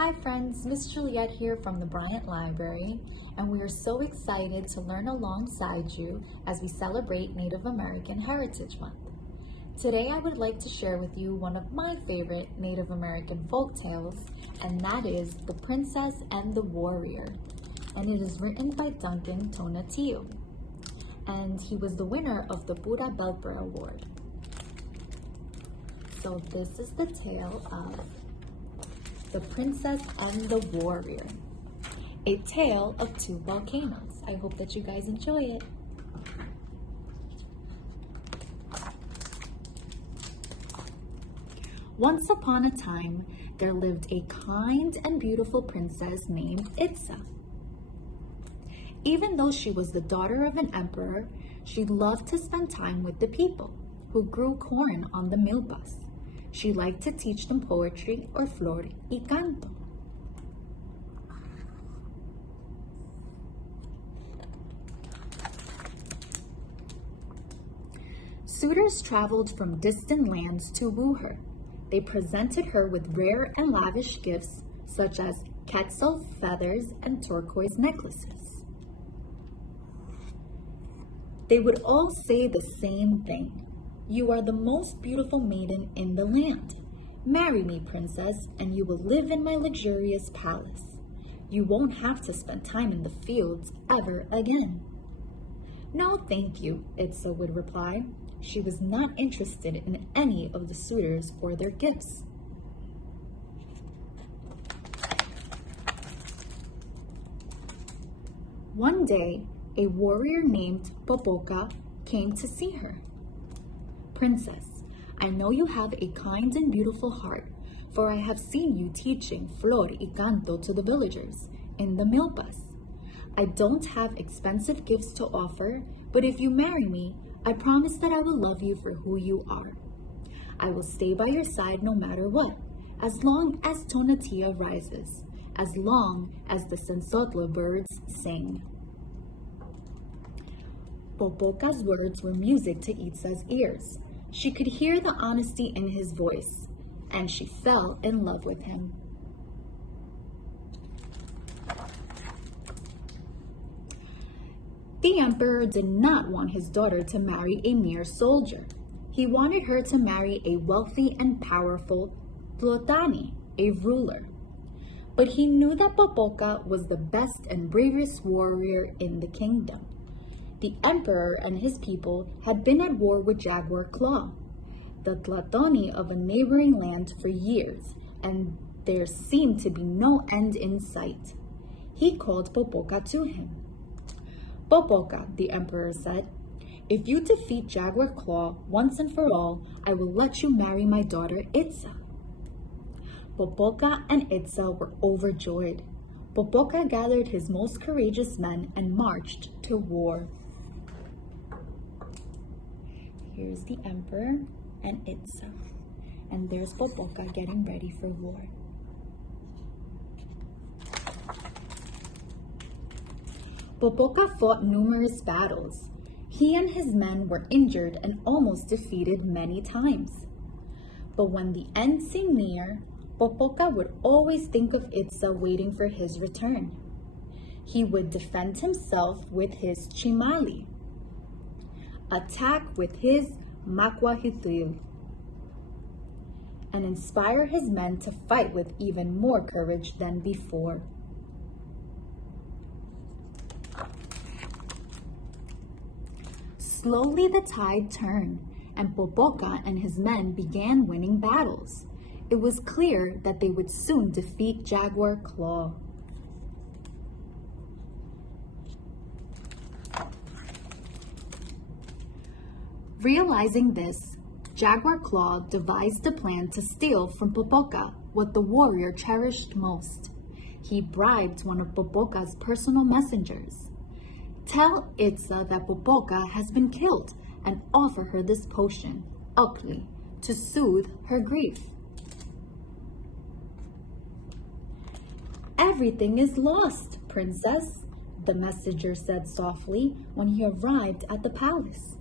Hi friends, Miss Juliet here from the Bryant Library, and we are so excited to learn alongside you as we celebrate Native American Heritage Month. Today I would like to share with you one of my favorite Native American folk tales, and that is The Princess and the Warrior. And it is written by Duncan Tonatiuh, and he was the winner of the Buddha Belper Award. So this is the tale of The Princess and the Warrior, a tale of two volcanoes. I hope that you guys enjoy it. Once upon a time, there lived a kind and beautiful princess named Itza. Even though she was the daughter of an emperor, she loved to spend time with the people who grew corn on the milpas. She liked to teach them poetry or flor y canto. Suitors traveled from distant lands to woo her. They presented her with rare and lavish gifts such as quetzal feathers and turquoise necklaces. They would all say the same thing. "You are the most beautiful maiden in the land. Marry me, princess, and you will live in my luxurious palace. You won't have to spend time in the fields ever again." "No, thank you," Itza would reply. She was not interested in any of the suitors or their gifts. One day, a warrior named Popoca came to see her. "Princess, I know you have a kind and beautiful heart, for I have seen you teaching flor y canto to the villagers in the milpas. I don't have expensive gifts to offer, but if you marry me, I promise that I will love you for who you are. I will stay by your side no matter what, as long as Tonatiuh rises, as long as the Sensotla birds sing." Popoca's words were music to Itza's ears. She could hear the honesty in his voice, and she fell in love with him. The emperor did not want his daughter to marry a mere soldier. He wanted her to marry a wealthy and powerful Tlotani, a ruler. But he knew that Popoca was the best and bravest warrior in the kingdom. The emperor and his people had been at war with Jaguar Claw, the Tlatoani of a neighboring land, for years, and there seemed to be no end in sight. He called Popoca to him. "Popoca," the emperor said, "if you defeat Jaguar Claw once and for all, I will let you marry my daughter Itza." Popoca and Itza were overjoyed. Popoca gathered his most courageous men and marched to war. Here's the emperor and Itza, and there's Popoca getting ready for war. Popoca fought numerous battles. He and his men were injured and almost defeated many times. But when the end seemed near, Popoca would always think of Itza waiting for his return. He would defend himself with his chimali, attack with his maquahitil, and inspire his men to fight with even more courage than before. Slowly the tide turned, and Popoca and his men began winning battles. It was clear that they would soon defeat Jaguar Claw. Realizing this, Jaguar Claw devised a plan to steal from Popoca what the warrior cherished most. He bribed one of Popoca's personal messengers. "Tell Itza that Popoca has been killed and offer her this potion, Ukli, to soothe her grief." "Everything is lost, princess," the messenger said softly when he arrived at the palace.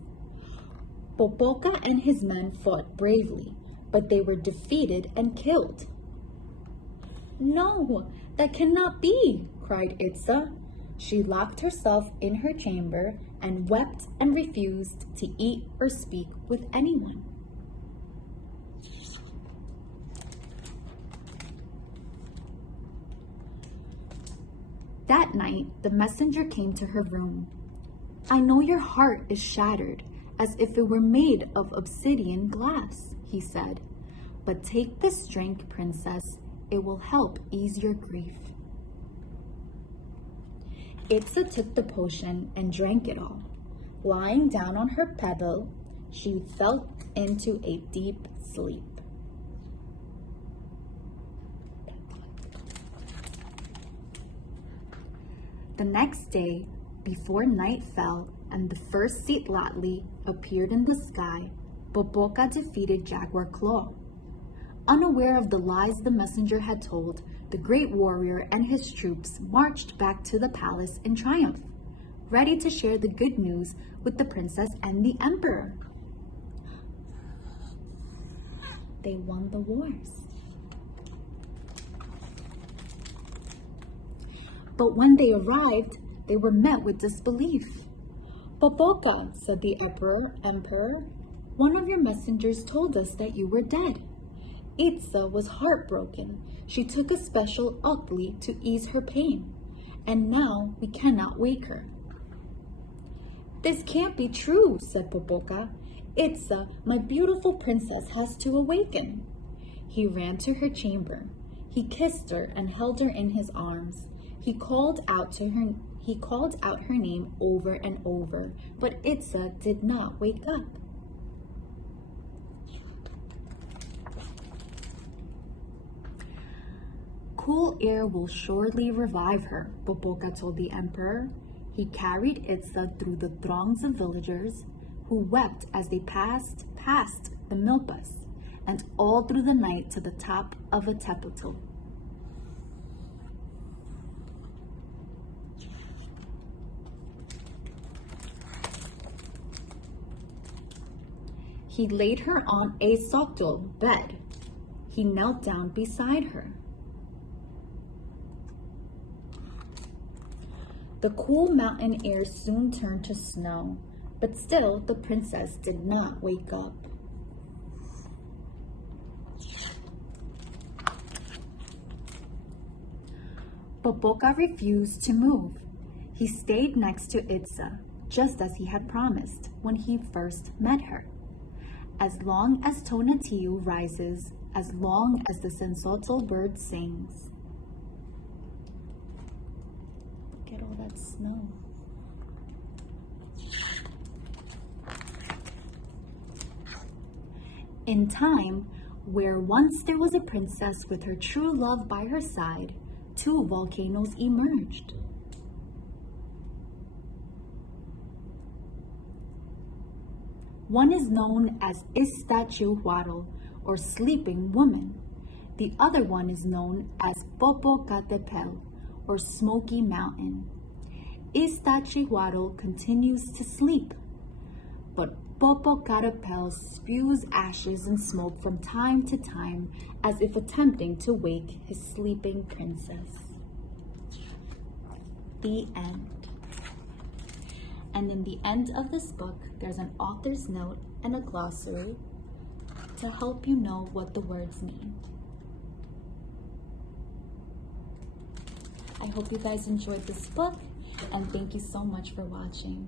Popoca and his men fought bravely, but they were defeated and killed. "No, that cannot be," cried Itza. She locked herself in her chamber and wept and refused to eat or speak with anyone. That night, the messenger came to her room. "I know your heart is shattered, as if it were made of obsidian glass," he said. "But take this drink, princess. It will help ease your grief." Itza took the potion and drank it all. Lying down on her pebble, she fell into a deep sleep. The next day, before night fell and the first Citlalli appeared in the sky, Boboka defeated Jaguar Claw. Unaware of the lies the messenger had told, the great warrior and his troops marched back to the palace in triumph, ready to share the good news with the princess and the emperor. They won the wars. But when they arrived, they were met with disbelief. "Boboka," said the emperor, "one of your messengers told us that you were dead." Itza was heartbroken. She took a special ugly to ease her pain, and now we cannot wake her. "This can't be true," said Boboka. "Itza, my beautiful princess, has to awaken." He ran to her chamber. He kissed her and held her in his arms. He called out her name over and over, but Itza did not wake up. "Cool air will surely revive her," Boboka told the emperor. He carried Itza through the throngs of villagers who wept as they passed past the milpas, and all through the night to the top of a tepotal. He laid her on a soctol bed. He knelt down beside her. The cool mountain air soon turned to snow, but still the princess did not wake up. Boboka refused to move. He stayed next to Itza, just as he had promised when he first met her. As long as Tonatiuh rises, as long as the sensotl bird sings. Look at all that snow. In time, where once there was a princess with her true love by her side, two volcanoes emerged. One is known as Iztaccíhuatl, or Sleeping Woman. The other one is known as Popocatépetl, or Smoky Mountain. Iztaccíhuatl continues to sleep, but Popocatépetl spews ashes and smoke from time to time as if attempting to wake his sleeping princess. The end. And in the end of this book, there's an author's note and a glossary to help you know what the words mean. I hope you guys enjoyed this book, and thank you so much for watching.